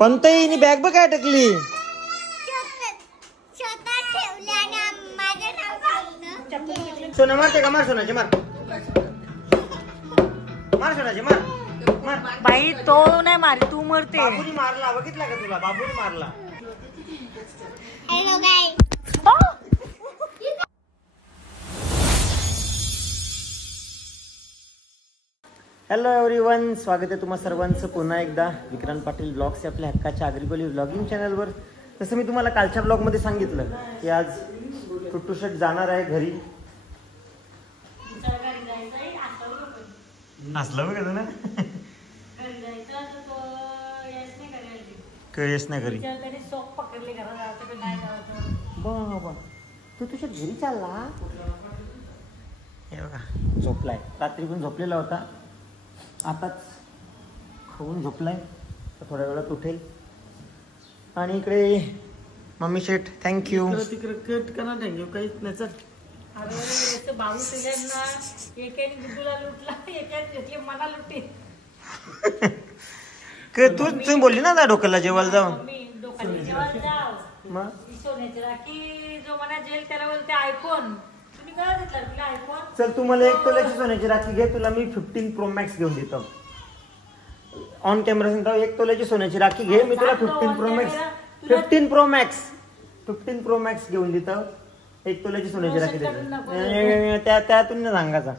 पण ताईनी बॅग बघ काय टाकली. सोना मारते का? मार सोनाचे मार. मार सोनाचे मार. बाई तो नाही मारी, तू मरते. बाबूनी मारला, बघितला का तुला? बाबूनी मारला. हॅलो गाईस. हॅलो एव्हरीवन, स्वागत आहे तुम्हा सर्वांचं पुन्हा एकदा विक्रांत पाटील ब्लॉग्स आपल्या हक्काच्या आगरीबोली व्लॉगिंग चॅनलवर. जसं मी तुम्हाला कालच्या ब्लॉगमध्ये सांगितलं की आज टुट्टू शेट जाणार आहे घरी. हसलं बघ ना, कळेच नाही घरी. बाबा टुट्टू शेट घरी चालला. हे बघा झोपलाय, रात्री पण झोपलेला होता, आताच खाऊन झोपलाय. तर थोड्या वेळात उठेल. आणि इकडे मम्मी शेट थँक्यू. तिकडे कट करा, थँक्यू काहीच नाही. चल अरे बाबू तुझ्यांना एकाने गुड्डूला लुटला, एकाने घेतली मला लुटी. तू बोलली ना डोक्याला जेवायला जाऊन. डोक्याला जेवायला जाव. मग सोन्याची राखी जो मला जेल त्याला बोलते आयफोन. तुम्ही काय घेतला तुला आयफोन? चल तू मला 1 तोल्याची सोन्याची राखी घे, तुला मी 15 Pro Max घेऊन देतो. ऑन कॅमेरा सांगतो 1 तोल्याची सोन्याची राखी घे, मी तुला 15 Pro Max घेऊन देतो. 1 तोल्याची सोन्याची राखी दे. त्यातून ना सांगायचा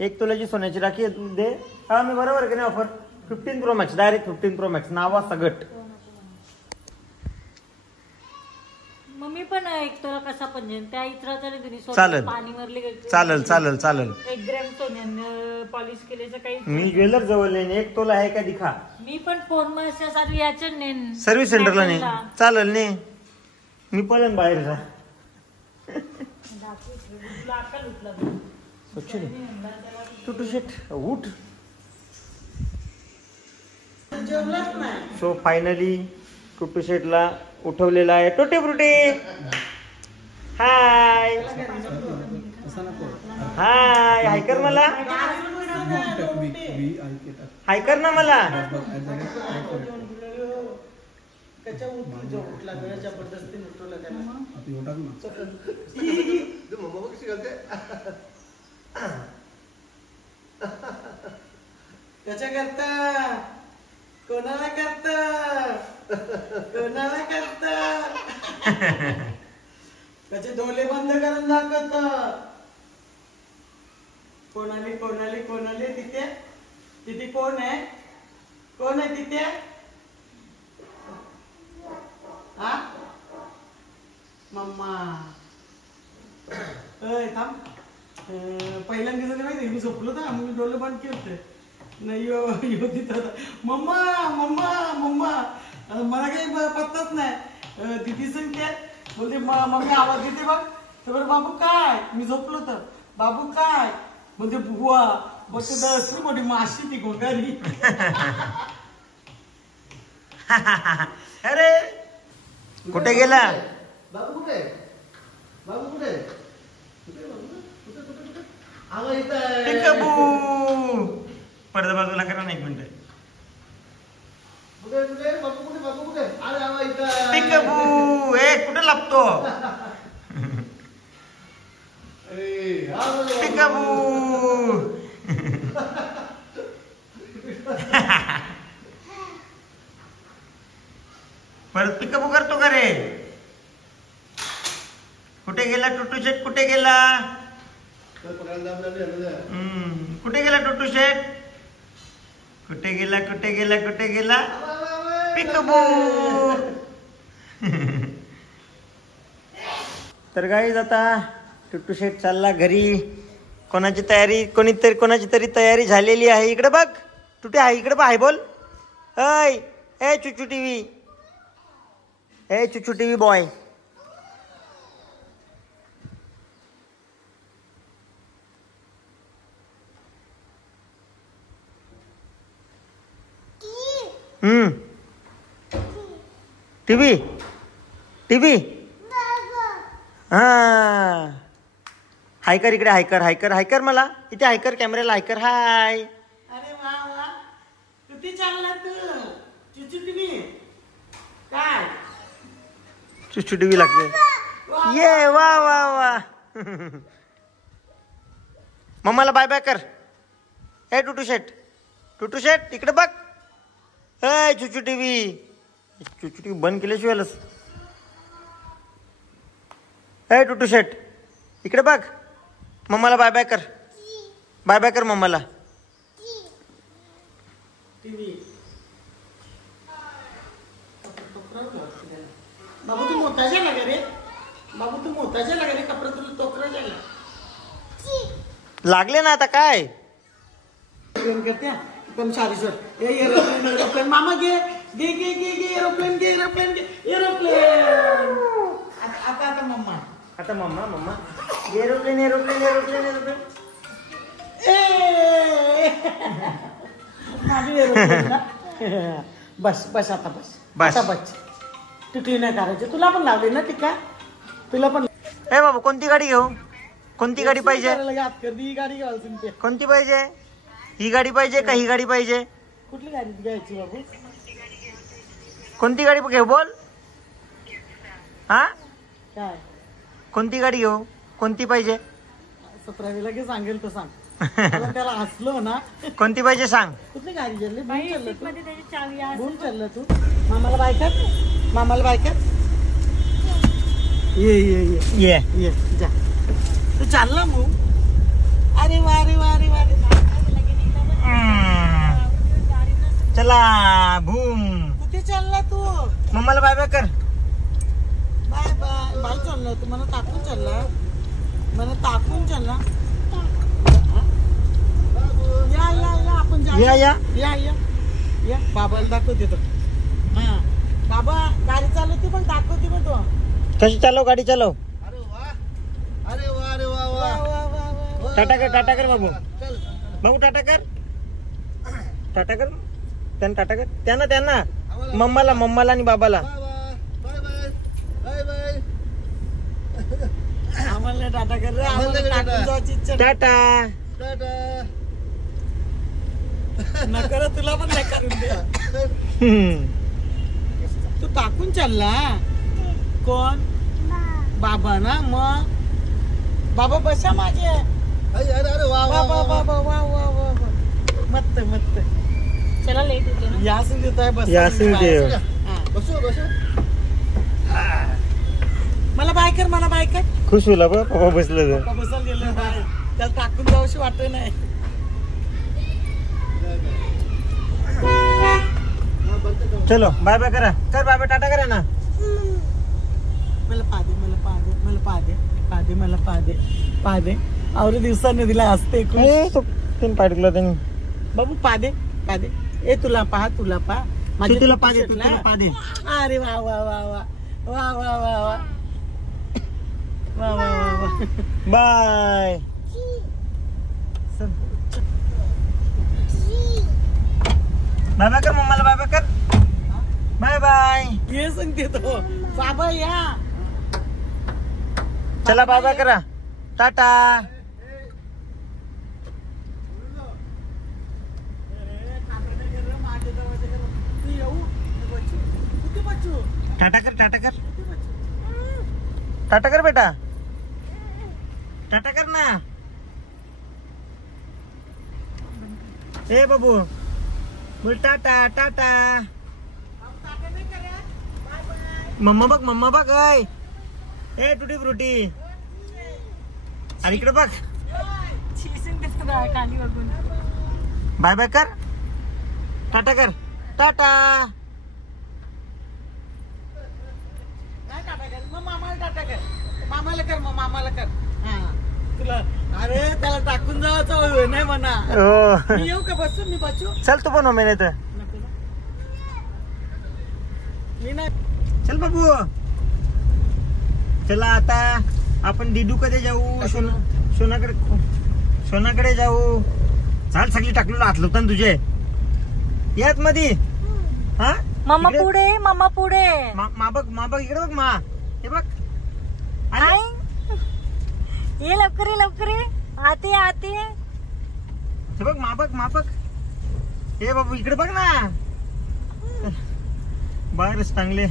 1 तोल्याची सोन्याची राखी दे. हा मी बरोबर की नाही offer. 15 Pro Max direct 15 Pro Max नावा सगट. मम्मी पण एक तोला कसा पण त्या इतराचा चालेल पाणी वरले गेले. चालेल चालेल चालेल. 1 ग्रॅम सोन्यानं पॉलिश केल्याचं काही. मी ज्वेलर जवळ नाही. 1 तोला आहे का दिखा. मी पण फोन मध्ये याच्या सर्व्हिस सेंटरला नाही चालेल नाही. मी पळन बाहेर जा. टुट्टू शेट उठ. सो फायनली टुट्टू शेटला उठवलेला आहे. टुटे फ्रुटे हाय हाय. हाय कर मला, हाय कर ना मला. त्याच्या करता कोणाला करता कोणाला करता त्याचे डोळे बंद करून दाखवत. कोणाली कोणाली कोणाली तिथे तिथे कोण आहे? कोण आहे तिथे? हा मम्मा. थांब, पहिल्यांदा दिवस माहिती मी झोपलो होता, मग डोळे बंद केले. नाही यो तिथं मम्मा मम्मा मम्मा. मला काही पत्ताच नाही. दिदी सांगते बोलते मम्मी आवाज देते बघ. तर बाबू काय? मी झोपलो तर बाबू काय म्हणजे बुवा बघ असली मोठी माशी ती गोंगारी. अरे कुठे गेला बाबू? कुठे बाबू? कुठे आला इथं? पडदा बाजूला करा ना 1 मिनिट. कुठे कुठे बाबू? कुठे बाबू? कुठे आला? आला इथं. टिकबू ए कुठे लपतो? टिकबू परत पिकअप करतो का रे? कुठे गेला टुट्टू शेट? कुठे गेला? कुठे गेला टुट्टू शेट? कुठे गेला? कुठे गेला? कुठे गेला? पिकअबू. तर गाईज आता टुट्टू शेट चालला घरी. कोणाची तरी तयारी झालेली आहे. इकडे बघ टुटे आहे, इकडे बघ. हाय बोल. ए चुचू टीव्ही, ए चुचू टीव्ही बॉय. टीव्ही टीव्ही हा. हायकर इकडे, हायकर हायकर हायकर मला इथे हायकर, कॅमेऱ्याला हायकर. हाय. अरे वा वा. किती चालला तू चुचू टीव्ही? काय चुचू टीव्ही लागते. ये वा वा वा. मम्माला बाय बाय कर. ए टुटू शेट इकडे बघ. ए चुचू टीव्ही बंद केल्याशिवाय. ए टुटू शेट इकडे बघ. मम्माला बाय बाय कर मम्माला. बाबू तू मोठा झाला का रे? कपडे तुला तोकरा झाला. लागले ना आता काय. करते पण सारी सोड. एरोप्लेन मामा घे एरोप्लेन आता मम्मा एरोप्लेन. माझी एरोप्लेन ना. बस आता बस. टिकली नाही करायची. तुला पण लावली ना टिका. तुला पण. ए बाबा कोणती गाडी घेऊ? कोणती गाडी पाहिजे? ही गाडी घ्याल. कोणती पाहिजे? ही गाडी पाहिजे का ही गाडी पाहिजे? कुठली गाडी घ्यायची बाबू? कोणती गाडी घेऊ बोल. हा काय कोणती गाडी घेऊ? कोणती पाहिजे? 17वीला की सांगेल तो सांग. त्याला हसलो ना. कोणती पाहिजे सांग. कुठली गाडी चालली? बाई मध्ये त्याची चावी आहे. बोल चाललं तू. मामाला बाय कर. ये जा. तू चालला मग. अरे वा. चला भूम. कुठे चालला तू? मम्माला बाय बाय कर. बाय चालला तू. मला टाकून चालला. या आपण या बाबाला दाखवते तो. हा बाबा गाडी चालवते पण दाखवते पण तो. कशी चालव गाडी चालव. अरे वा. टाटा कर बाबू. टाटा कर. त्यांना मम्माला आणि बाबाला. बाय. आम्हाला टाटा कर रे. आम्हाला टाकून जायची इच्छा. टाटा. नकर तुला पण नाही करून दे. तू टाकून चालला. कोण? बाबा ना. मग बाबा बसा माझे. अरे वा. मस्त चला लेट होते ना. यासून देतोय. बसू. मला बाय कर. खुश होला बाबा बसलं. बसायला गेलं बाय. त्याला टाकून जाऊशी वाटत नाही. चलो बाय बाय करा. कर बाय बाय टाटा करा ना. मला पादे आवरे दिवसांनी दिला असते. तीन पाय टिकला त्यांनी. बाबू पादे. ए तुला पहा. तुला पादे. अरे वा. बाय. बाय बाय कर मम्माला. बाय बाय कर. बाय. ये सांगते तो. बाबा या. चला बाय बाय करा. टाटा. टाटा कर बेटा. टाटा कर ना. ए बाबू बोल टाटा. मम्मा बघ. ए टुटी फ्रुटी. आणि इकडे बघ. खाली बघून बाय बाय कर. टाटा कर. टाटा. मामाला कर. हा तुला. अरे त्याला टाकून जायचं नाही म्हणा. मी येऊ का? बसू. मी बसू. चल तू पण मम्मी तर. मी नाही. चल बाबू. चला आता आपण डिडू कडे जाऊ. सोनाकडे जाऊ. चाल सगळी टाकलेलं हातलं होतं तुझे. यात मध्ये. हा मम्मा पुढे. मा बघ इकडे बघ. मा हे बघ. ये लवकर आते. हे बघ मा बघ. हे बाबू इकडे बघ ना. बाहेरच चांगले.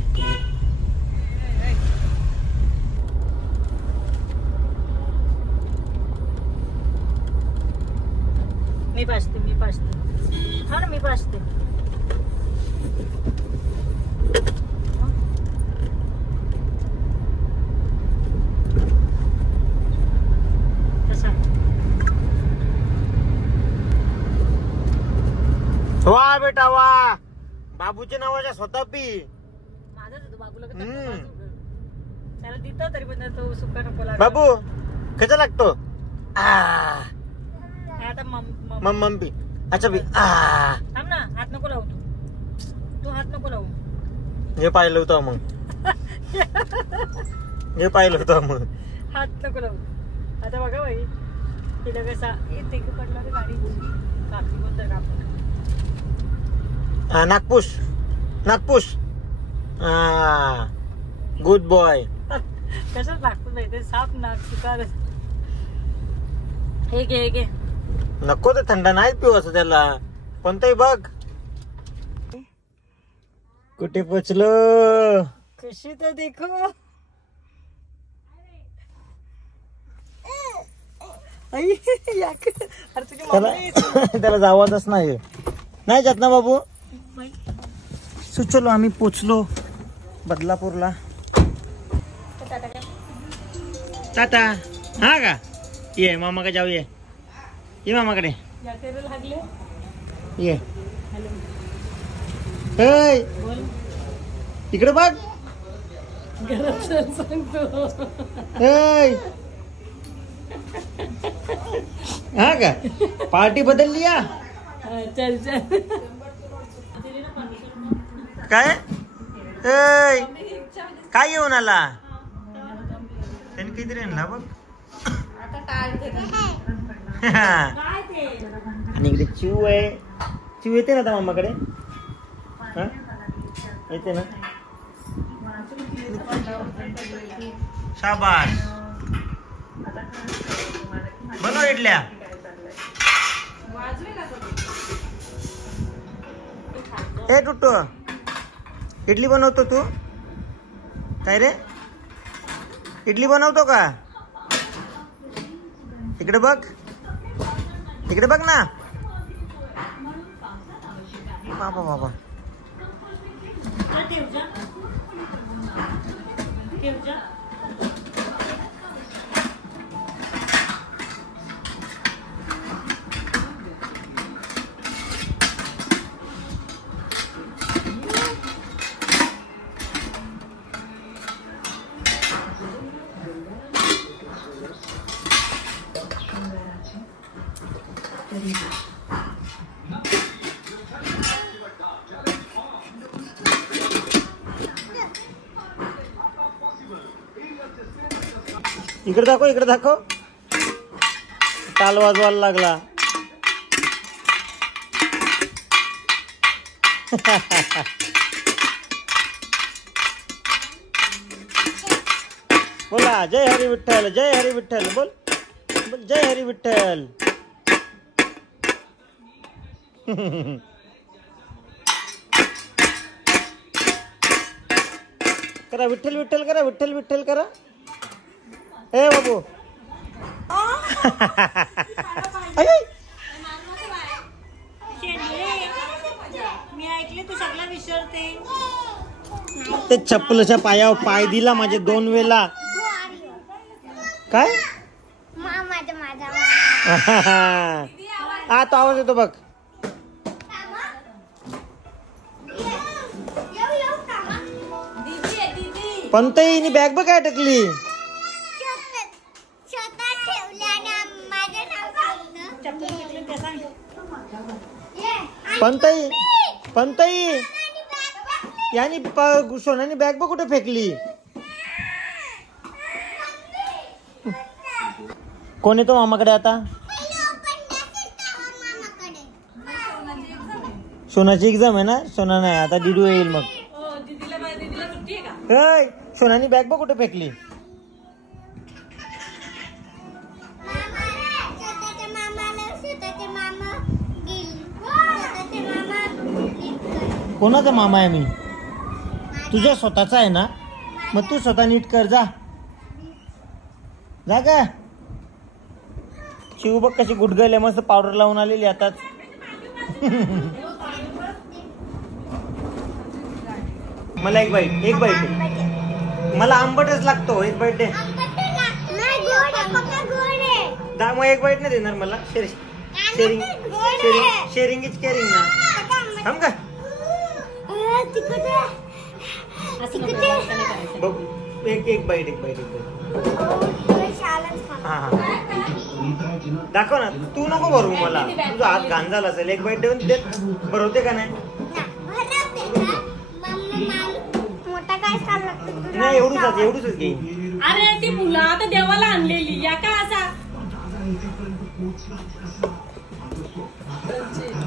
मी पाचते हा ना, मी पाचते. वा बेटा वा, बाबूच्या नावाच्या स्वतः पी. माझाच होतो बाबूला का त्याला देतो तरी पण तो सुका नको लागला. बाबू कसा लागतो? आता मम पी. अच्छा पी. थांब ना, हात नको लावू तू हात नको लावू. हे पाहिलं होतं मग, हे पाहिलं होतं मग. हात नको लावू. आता बघा बाई तिला कसा येते पडला रे गाडी. कापी कोणतं कापड. नागपूस नागपूस. Good boy. कशाच लागतो नाही ते साप नाक सुकार. हे घे नको ते थंड नाही पिऊ असं त्याला. कोणतंही बघ. कुठे पोचलो? कशी तर देखो. अरे तुझी त्याला जावतच नाही. नाही जात ना बाबू. सुचलो आम्ही पोचलो बदलापूरला. टाटा. हा का? ये मामाकडे जाऊ. ये मामाकडे लागले. ये. इकडे बघ. सांगतो. हा का? पार्टी बदलली या. चल चल. काय काय येऊन आला त्याने किती आणला बघ. आणि इकडे चिव आहे. चिव येते ना आता मामाकडे. हा येते ना. शाबास. बनव इडल्या. ए टुट्टू इडली बनवतो तू? काय रे इडली बनवतो का? इकडे बघ. इकडे बघ ना. बाबा बाबा. इकडे दाखव. इकडे दाखव. टाल वाजवायला लागला. बोला जय हरी विठ्ठल. जय हरी विठ्ठल. बोल बोल जय हरी विठ्ठल. करा विठ्ठल विठ्ठल करा. विठ्ठल विठ्ठल करा. ए बाबू. मी ऐकले तू सगळं विसरते. ते चप्पलच्या पायावर पाय दिला माझे 2 वेळा. काय? हा तो आवाज येतो बघ. पंतईनी बॅग बघ काय टाकली. पंतई पंतई यानी सोनानी बॅग बघ कुठे फेकली. कोण येतो मामाकडे आता? सोनाची एक्झाम आहे ना. सोना नाही आता डिडू येईल मग. सोनानी बॅग बघ कुठे फेकली. कोणाचा मामा आहे मी? तुझ्या स्वतःचा आहे ना, मग तू स्वतः नीट कर. जा जा का. शिव बघ कशी गुडगल मस्त पावडर लावून आलेली आताच. मला एक बाईट मला आंबटच लागतो. एक बाईट दे. मग एक बाईट नाही देणार मला. शेअरिंग इज केअरिंग ना. थांब का बघ. एक बाईट हा हा दाखव ना. तू नको भरू मला. तुझा हात घाण झाला असेल. एक बाईट देऊन दे. भरवते का नाही. नाही एवढूच घे. अरे ती मुलं आता देवाला आणलेली या का असा.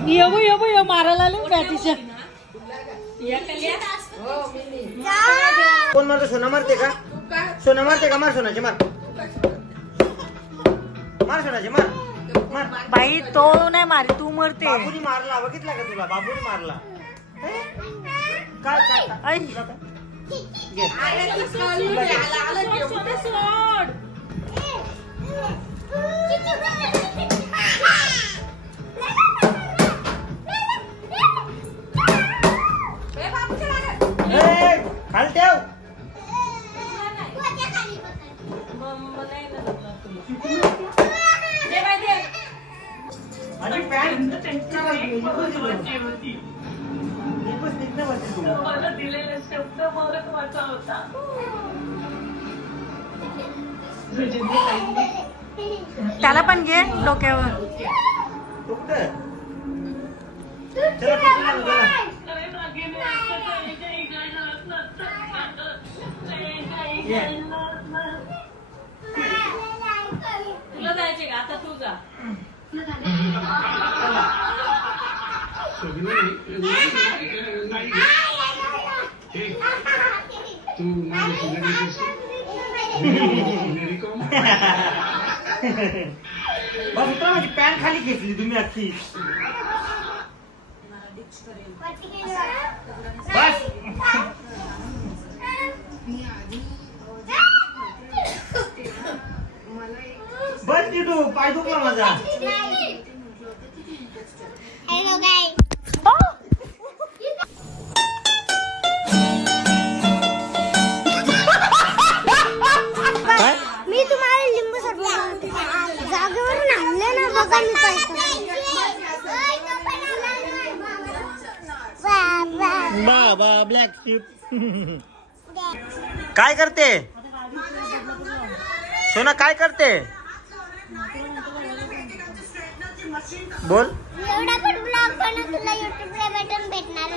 ये मारायला आले पॅटीच्या. कोण मारतो. सोना मारते का. सोना मारते का. मार सोनाचे मार. मार सोनाचे मार. बाई तो नाही मारी तू मरते. बाबूनी मारला. बघितला का तुला. बाबूनी मारला. काय खाली ठेव. आणि पॅन्ट मला दिलेला शब्द महत्वाचा होता. त्याला पण घे डोक्यावर. तुला जायचे का आता. तू जा. माझी पॅन्ट खाली घेतली तुम्ही अख्खी. बस बस टिटू. पाय दुखला माझा. मी तुम्हाला लिंबू सरबत जागेवरून आणलं ना. बघा मी बाबा ब्लॅक शिप. काय करते सोना. काय करते बोल. एवढा पण ब्लॉग बनव तुला युट्यूबला भेटून भेटणार.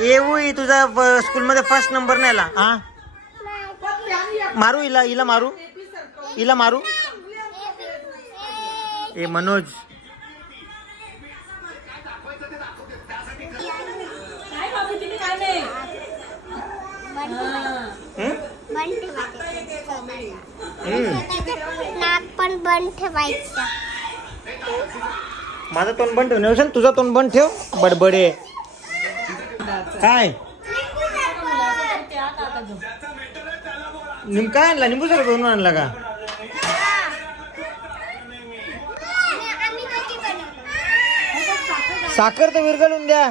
येऊ तुझा स्कूल मध्ये फर्स्ट नंबर नाही आला. हा मारू हिला मारू. ए मनोज काय बाबू तिथे काय नाही. नाक पण बंद ठेवायचं. माझं तोंड बंद ठेव. नाही तुझा तोंड बंद ठेव. बडबडे काय. काय आणला. निंबू सरबत बनवून आणला का. साखर तर विरघळून द्या.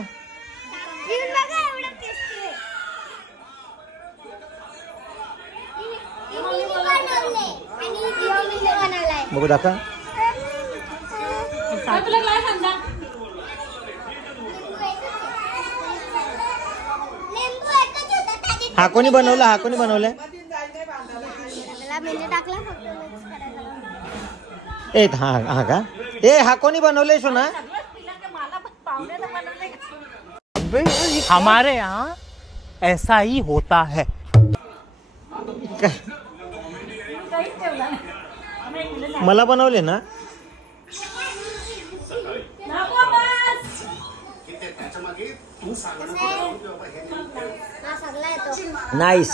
बघू दाखवा. तुला काय सांगा. हा कोणी बनवलं. ए हा का. ए हा कोणी बनवलंय सोना. हमारे यहाँ ऐसा ही होता है. मला बनवले ना. नाईस.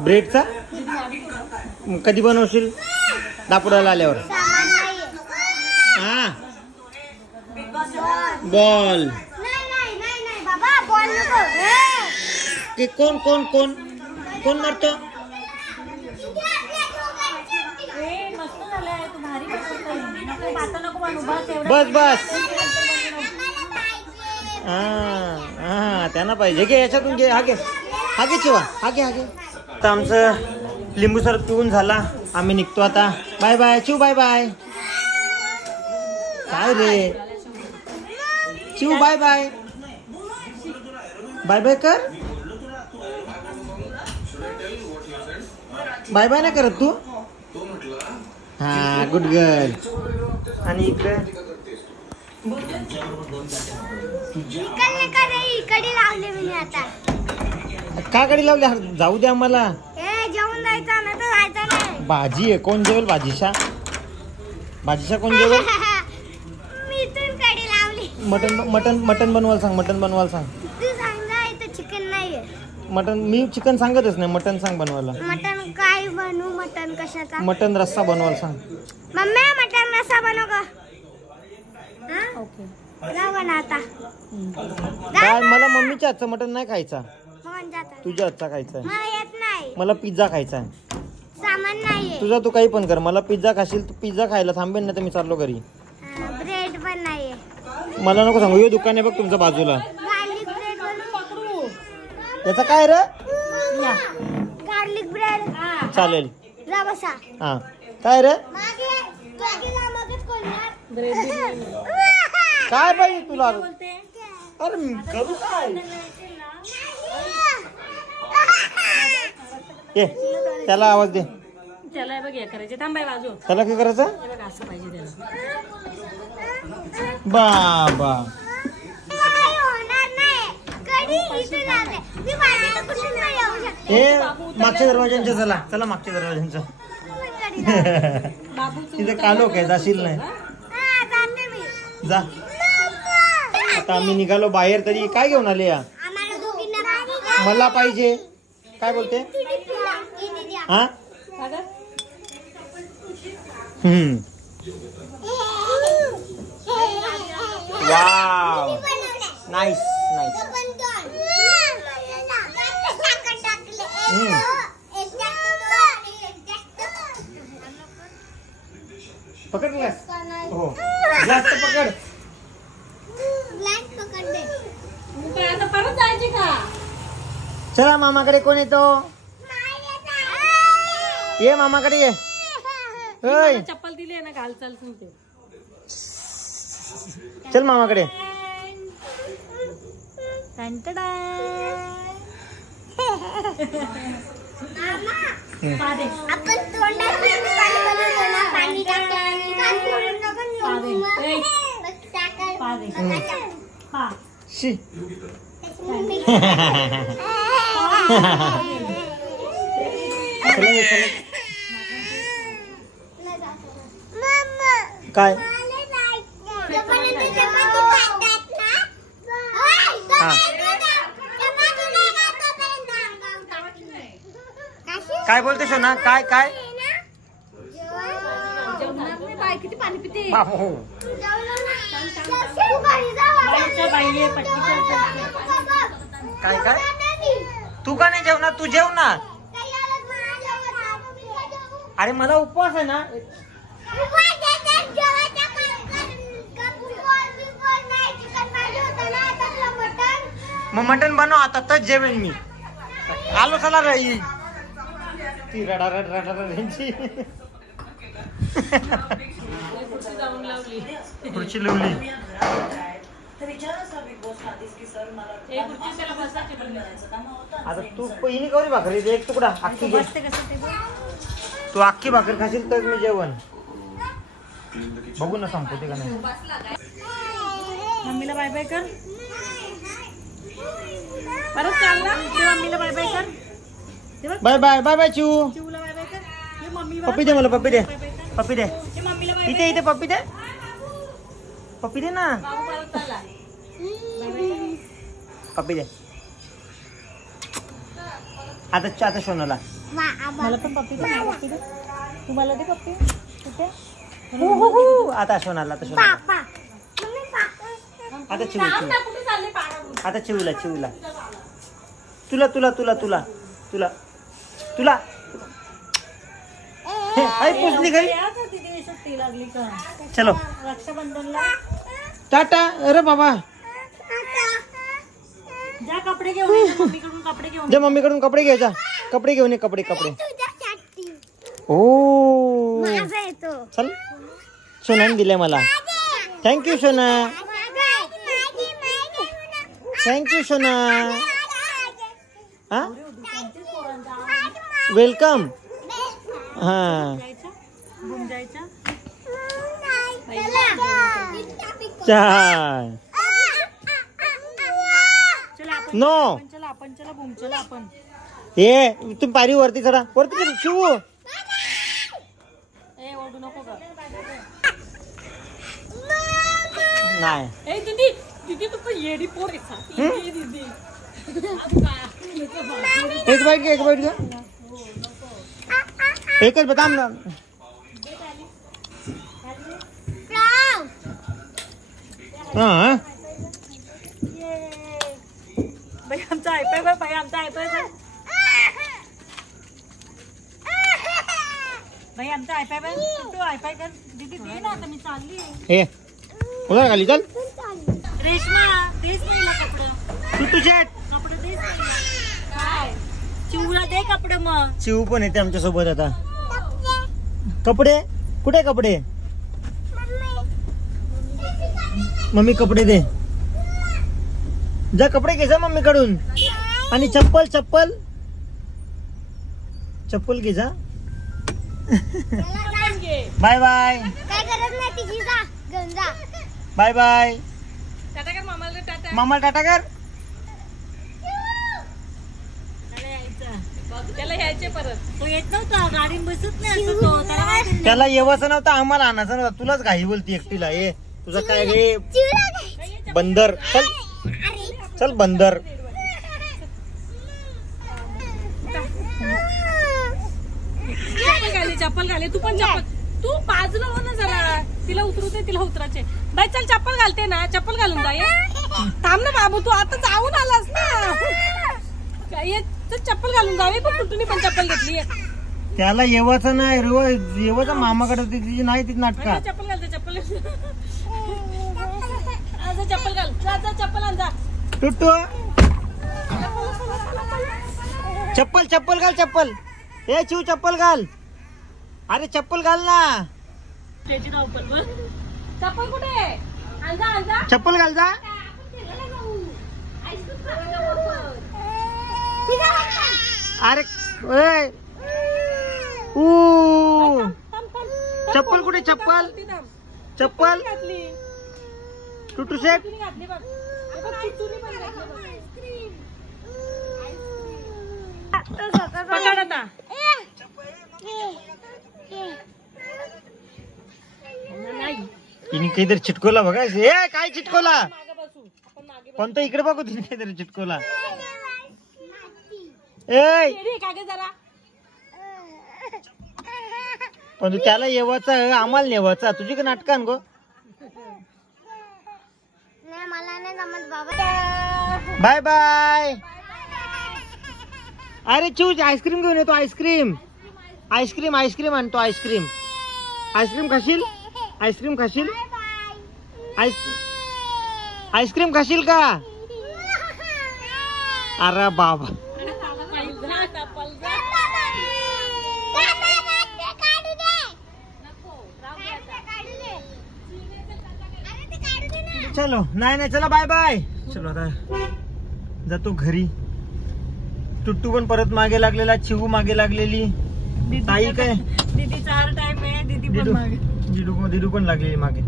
ब्रेडचा कधी बनवशील? दापोडाला आल्यावर. सामान नाहीये. हा बॉल. नाही बाबा बॉल नको. ते कोण कोण कोण कोण मारतो? ए मस्त झालंय तू भारी बनवतोय. नको आता नको बनवू बस एवढं. बस बस. हा त्यांना पाहिजे. घे याच्यातून घे. हा घे चिवा. हा घे. आता आमचं लिंबू सरबत पिऊन झाला. आम्ही निघतो आता. Bye bye Chiu. Bye bye. काय रे Chiu? Bye bye. Bye bye कर. बाय बाय नाही करत तू? हा गुड गर्ल. आणि इकडे कडी लावली मी आता. का कडी लावली? जाऊ दे आम्हाला. जेवण जायचं ना तर जायचं नाही. भाजी आहे. कोण जेवेल? भाजीशा कोण जेवेल? मी तून कडी लावली. मटन बनवायला सांग. तू सांगा इथं चिकन नाहीये. मटन मी चिकन सांगतच नाही. मटन सांग बनवायला. मटन काय बनवू? मटन कशाचा? मटन रस्सा बनवायला सांग. मम्मी मटन रस्सा बनव का? ओके जाऊ ना आता. काय मला मम्मीच्या हातचं मटन नाही खायचा. मग जाता. तुझ्या हातचा खायचा आहे. मला येत नाही. मला पिझ्झा खायचा आहे. सामान नाहीये. तुझा तू काही पण कर. मला पिझ्झा खाशील. तू पिझ्झा खायला थांबेल ना तर मी चाललो घरी. ब्रेड पण नाहीये. मला नको सांगू. हे दुकान आहे बघ तुमच्या बाजूला. गार्लिक ब्रेड बनवू. याचा काय रे? गार्लिक ब्रेड चालेल. जा बसा. हा काय रे? काय पाहिजे तुला? बोलते अरे मी करू काय? ए त्याला आवाज दे. त्याला हे बघ हे करायचे. थांबाय बाजू. त्याला काय करायचं? हे बघ असं पाहिजे त्याला. बाबा हे मागच्या दरवाज्यांच्या. चला मागच्या दरवाज्यांच्या. तिथे कालोख आहे. जाशील नाही. जा. आता आम्ही निघालो बाहेर. तरी काय घेऊन आले या? मला पाहिजे. काय बोलते? हा वाव नाईस नाईस. पकडलास? हो जास्त पकड. आता परत जायचे का? चला मामाकडे. कोण येतो? ये मामाकडे ये. होय चप्पल दिली आहे ना घाल चाल सांगते. चल मामाकडे. शी काय? काय बोलते सोना? काय काय? किती पाणी पिते? बाबू काय काय? तू का नाही जेवणार? तू जेव ना. अरे मला उपवास आहे ना. मग मटन बनव आता तर जेवेन मी. आलो चला राही. ती रडारड यांची खुर्ची लावली. आता तू पहिली कवरी भाकरी दे. एक तुकडा अख्खी घे. तू अख्खी भाकरी खाशील तर मी जेवण. बघू ना संपते का नाही. मम्मीला बाय बाय कर. परत चाल ना. मम्मीला बाय बाय कर. Bye bye bye bye Chiu. चिवला बाय बाय कर. मम्मी पप्पी दे मला. पप्पी दे. पप्पी दे. मम्मीला बाय इथे इथे पप्पी दे. पप्पी दे ना. बाबू परत चालला. पप्पी दे. आता सोनूला. मला पण पप्पी दे, मला पप्पी दे. तुम्हाला दे पप्पी. कुठे? आता सोनाला, आता सोनाला. आता चिवू, कुठे चालले पाडा? आता चिवूला. तुला आई पुसली गई. सुट्टी लागली का? चलो रक्षाबंधनला टाटा. अरे बाबा जा कपडे घेऊन ये, मम्मीकडून कपडे घेऊन ये. जा मम्मीकडून कपडे घे. जा कपडे घेऊन ये. कपडे ओ चल. सोनाने दिले मला. थँक्यू सोना. थँक्यू सोना. हा वेलकम. हा घुम जायचं. चाल. नो चला आपण हे तुम्ही पारी वरती चढा. वरती शिवू. ए ओढू नको का? नाही ए दीदी तू पण येडी पोर आहे दीदी. एक बाईट घे. एकच बताम ना. हा भाई आमचा आयपाय बघ. भाई आमचा आयपाय बघ. भाई आमचा आयपाय बघ. तू आयपाय कर. दीदी दे ना, आता मी चालली. हे उधर खाली चल. रेशमा देच मला कपडे. टुट्टू शेट कपडे देच काय? चिवला दे कपडे. मग चिवू पण येते आमच्या सोबत आता. कपडे कुठे? कपडे मम्मी कपडे दे. जा कपडे घे जा मम्मी कडून. आणि चप्पल घे जा. Bye bye. काय गरज नाही तिची. जा घेऊन जा. Bye bye. टाटा कर मामाला. टाटा. मामा टाटा कर. त्याला यायचे परत. तो येत नव्हता. गाडीत बसत नाही असं तो. त्याला येवायचं नव्हतं, आम्हाला आणायचं नव्हतं. तुलाच घाई बोलती एकटीला. हे तुझं काय रे बंदर. चल बंदर. चप्पल घाले. तू पण चप्पल. तू बाजूला हो ना जरा. तिला उतरू दे. तिला उतरायचे. बाई चल चप्पल घालते ना. चप्पल घालून जा. थांब ना बाबू. तू आता जाऊन आलास ना. चप्पल घालून जावे. पण कुठून पण चप्पल घेतली. त्याला येवायचं नाही रे. येवायचं मामाकडे होती तिची नाही ती नाटका. चप्पल घालते. चप्पल चप्पल घाल. जा चप्पल आण जा. टुट्टू चप्पल घाल. चप्पल. ए चिव चप्पल घाल. अरे चप्पल घाल ना. त्याची धावपल बघ. चप्पल कुठे? आणजा. चप्पल घाल जा. अरे चप्पल कुठे? चप्पल टुट्टू शेट. तिने काहीतरी चिटकोला बघा. काय चिटकोला? पण तो इकडे बघू. तिने काहीतरी चिटकोला. पण त्याला येवाचा आम्हाला नेवाचा. तुझी का नाटकान गो. मला नाही जमत बाबा. Bye bye. अरे चिव आईस्क्रीम घेऊन येतो. आईस्क्रीम आणतो. आईस्क्रीम खाशील का? अरे बाबा. चलो नाही चला बाय बाय. चलो आता जातो घरी. टुट्टू पण परत मागे लागलेला. चिवू मागे लागलेली. ताई काय दीदीचा हर टाइम आहे. दिदू पण लागलेली मागे.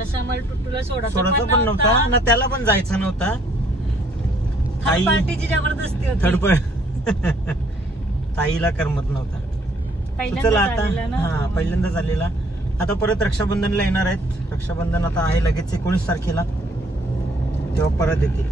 तसं मला टुट्टूला सोडायचं पण नव्हता ना. त्याला पण जायचं नव्हता. थर्ड पार्टीची जबरदस्ती होती. ताईला करमत नव्हता. चला आता पहिल्यांदाच आलेला. आता परत रक्षाबंधनला येणार आहेत. रक्षाबंधन आता आहे लगेच 19 तारखेला. तेव्हा परत येतील.